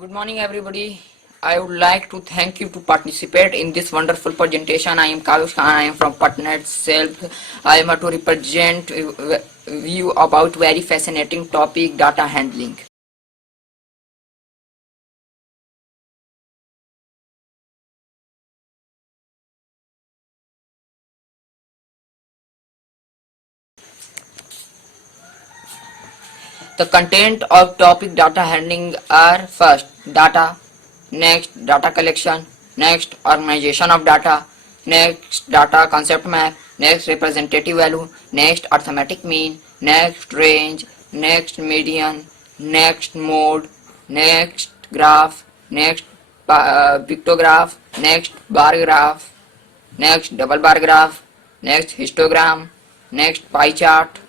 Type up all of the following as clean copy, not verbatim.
Good morning, everybody. I would like to thank you to participate in this wonderful presentation. I am Kayush Khan. I am from Patna itself. I am to represent you about very fascinating topic, data handling. The content of topic data handling are first data, next data collection, next organization of data, next data concept map, next representative value, next arithmetic mean, next range, next median, next mode, next graph, next pictograph, next bar graph, next double bar graph, next histogram, next pie chart.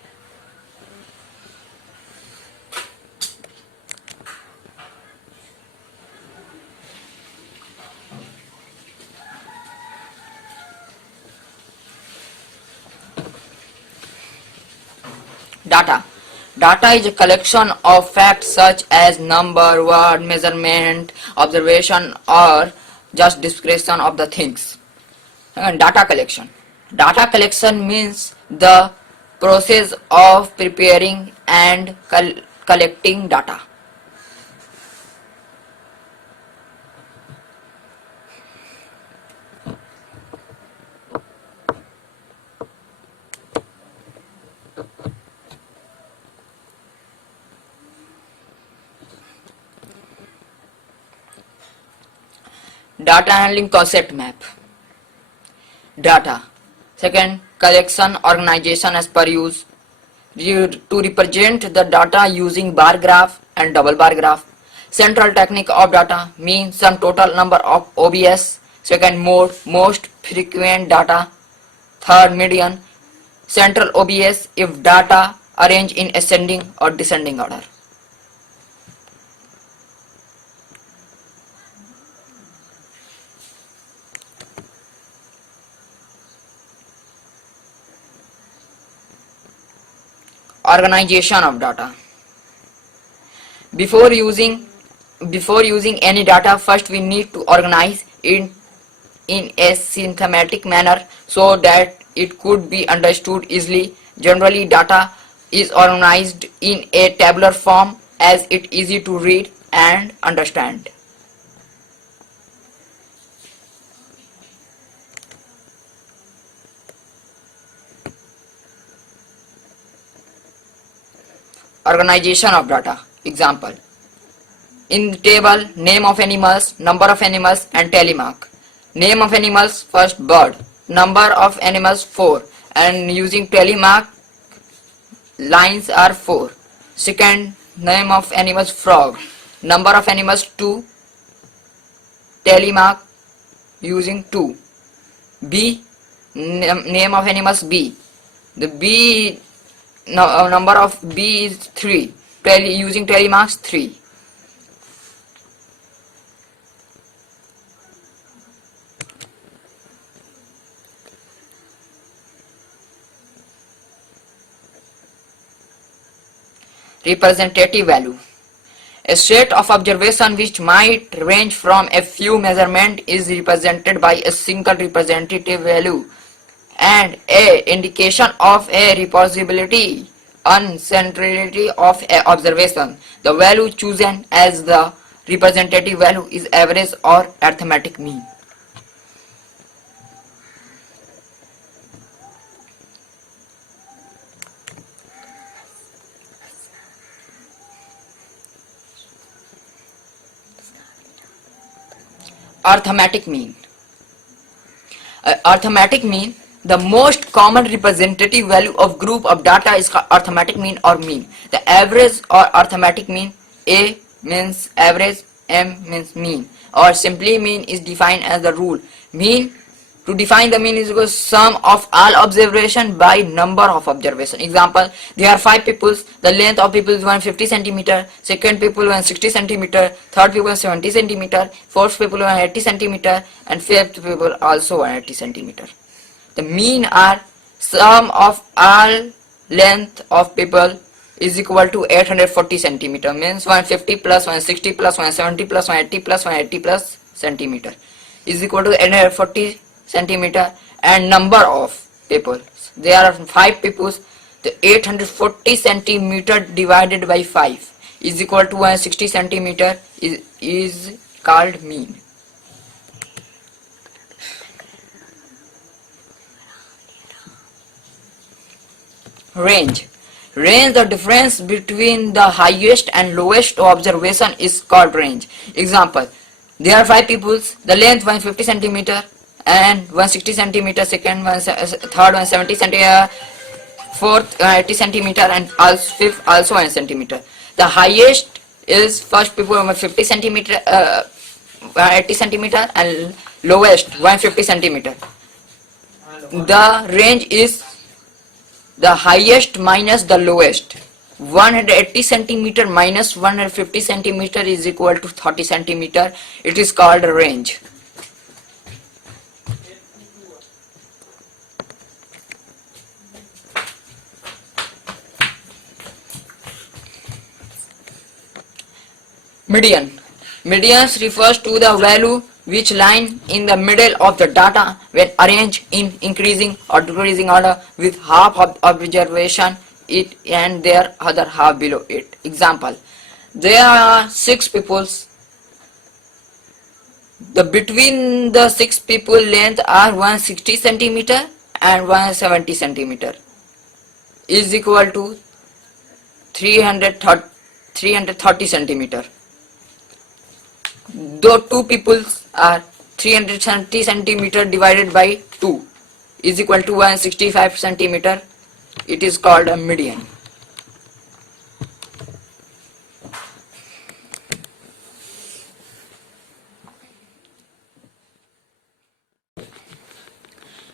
Data. Data is a collection of facts such as number, word, measurement, observation, or just description of the things. And data collection. Data collection means the process of preparing and collecting data. Data handling concept map. Data. Second, collection organization as per use. To represent the data using bar graph and double bar graph. Central technique of data means sum total number of OBS. Second, mode, most frequent data. Third, median, central OBS if data arranged in ascending or descending order. Organization of data. Before using any data, first we need to organize it in a systematic manner so that it could be understood easily. Generally, data is organized in a tabular form as it is easy to read and understand. Organization of data. Example. In the table, name of animals, number of animals, and tally mark. Name of animals, first bird. Number of animals, 4. And using tally mark, lines are 4. Second, name of animals, frog. Number of animals, 2. Tally mark using 2. Bee, name of animals, bee. The bee number of bee is 3. Using tally marks, 3. Representative value. A set of observation which might range from a few measurements is represented by a single representative value and a indication of a reproducibility uncentrality of a observation. The value chosen as the representative value is average or arithmetic mean. Arithmetic mean. Arithmetic mean, the most common representative value of group of data is arithmetic mean or mean. The average or arithmetic mean, A means average, M means mean, or simply mean is defined as the rule. Mean, to define the mean is equal to sum of all observation by number of observation. Example, there are 5 people, the length of people is 150 centimeter, second people 160 centimeter, third people 70 centimeter, fourth people 180 centimeter, and fifth people also 180 centimeter. The mean are sum of all length of people is equal to 840 centimeter, means 150 plus 160 plus 170 plus 180 plus 180 plus centimeter is equal to 840 centimeter. And number of people, there are 5 people, the 840 centimeter divided by 5 is equal to 160 centimeter is called mean. Range. Range, the difference between the highest and lowest observation is called range. Example, there are 5 peoples, the length 150 centimeter and 160 centimeter, second one, third 170 centimeter, fourth 80 centimeter, and also fifth also 1 centimeter. The highest is first people 150 centimeter, 80 centimeter, and lowest 150 centimeter. The range is the highest minus the lowest. 180 centimeter minus 150 centimeter is equal to 30 centimeter. It is called a range. Median. Medians refers to the value which line in the middle of the data when arranged in increasing or decreasing order, with half of observation it and their other half below it. Example, there are 6 peoples. The between the 6 people length are 160 centimeter and 170 centimeter is equal to 330 centimeter. Though 2 people are 370 centimeter divided by 2 is equal to 165 centimeter. It is called a median.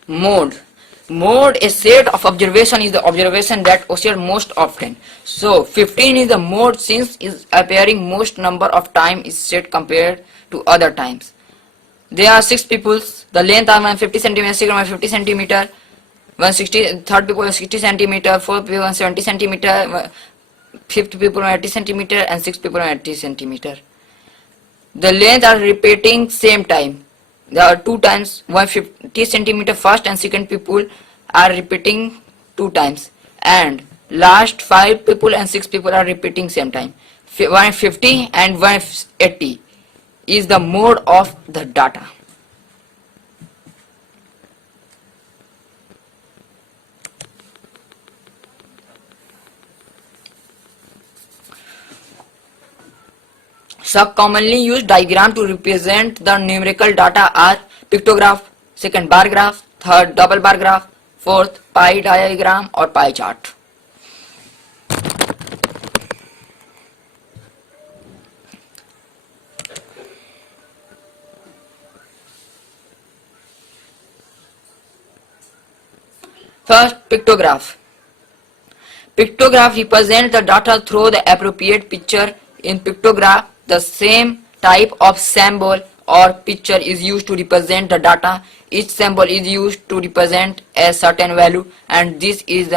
Mode. Mode, a set of observation, is the observation that occurs most often. So 15 is the mode since is appearing most number of time is set compared to other times. There are 6 peoples. The length are 150 centimeter, second 150 centimeter, 160, third people 60 centimeter, fourth people 170 centimeter, fifth people 80 centimeter, and sixth people 80 centimeter. The length are repeating same time. There are 2 times 150 centimeter first and second people are repeating 2 times, and last 5 people and 6 people are repeating same time. 150 and 180 is the mode of the data. Some commonly used diagram to represent the numerical data are pictograph, second bar graph, third double bar graph, fourth pie diagram or pie chart. First, pictograph. Pictograph represents the data through the appropriate picture. In pictograph, the same type of symbol or picture is used to represent the data. Each symbol is used to represent a certain value, and this is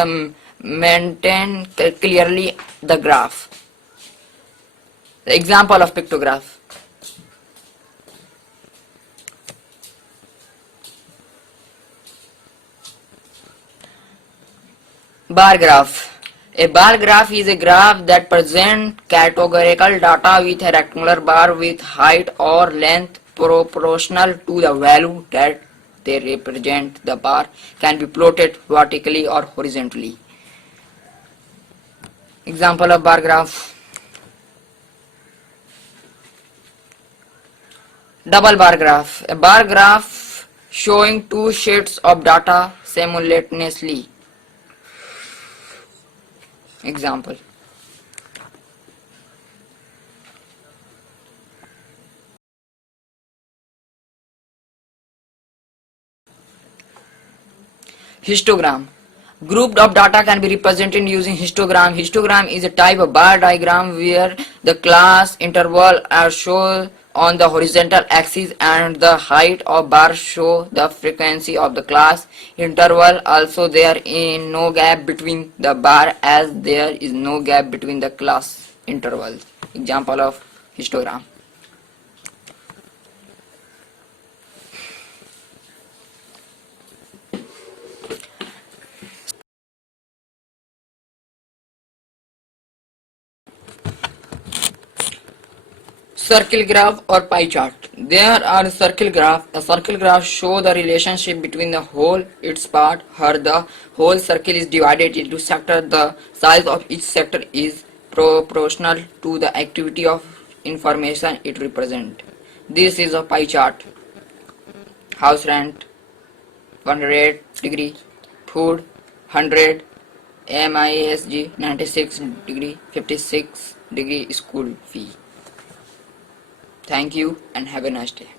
maintain clearly the graph. The example of pictograph. Bar graph. A bar graph is a graph that presents categorical data with a rectangular bar with height or length proportional to the value that they represent. The bar can be plotted vertically or horizontally. Example of bar graph. Double bar graph. A bar graph showing 2 sheets of data simultaneously. Example. Histogram. Group of data can be represented using histogram. Histogram is a type of bar diagram where the class interval are shown on the horizontal axis and the height of bar show the frequency of the class interval. Also, there is no gap between the bar as there is no gap between the class intervals. Example of histogram. Circle graph or pie chart. There are circle graph. A circle graph show the relationship between the whole its part. Here the whole circle is divided into sectors. The size of each sector is proportional to the activity of information it represents. This is a pie chart. House rent 100 degree, food 100, MISG 96 degree, 56 degree school fee. Thank you and have a nice day.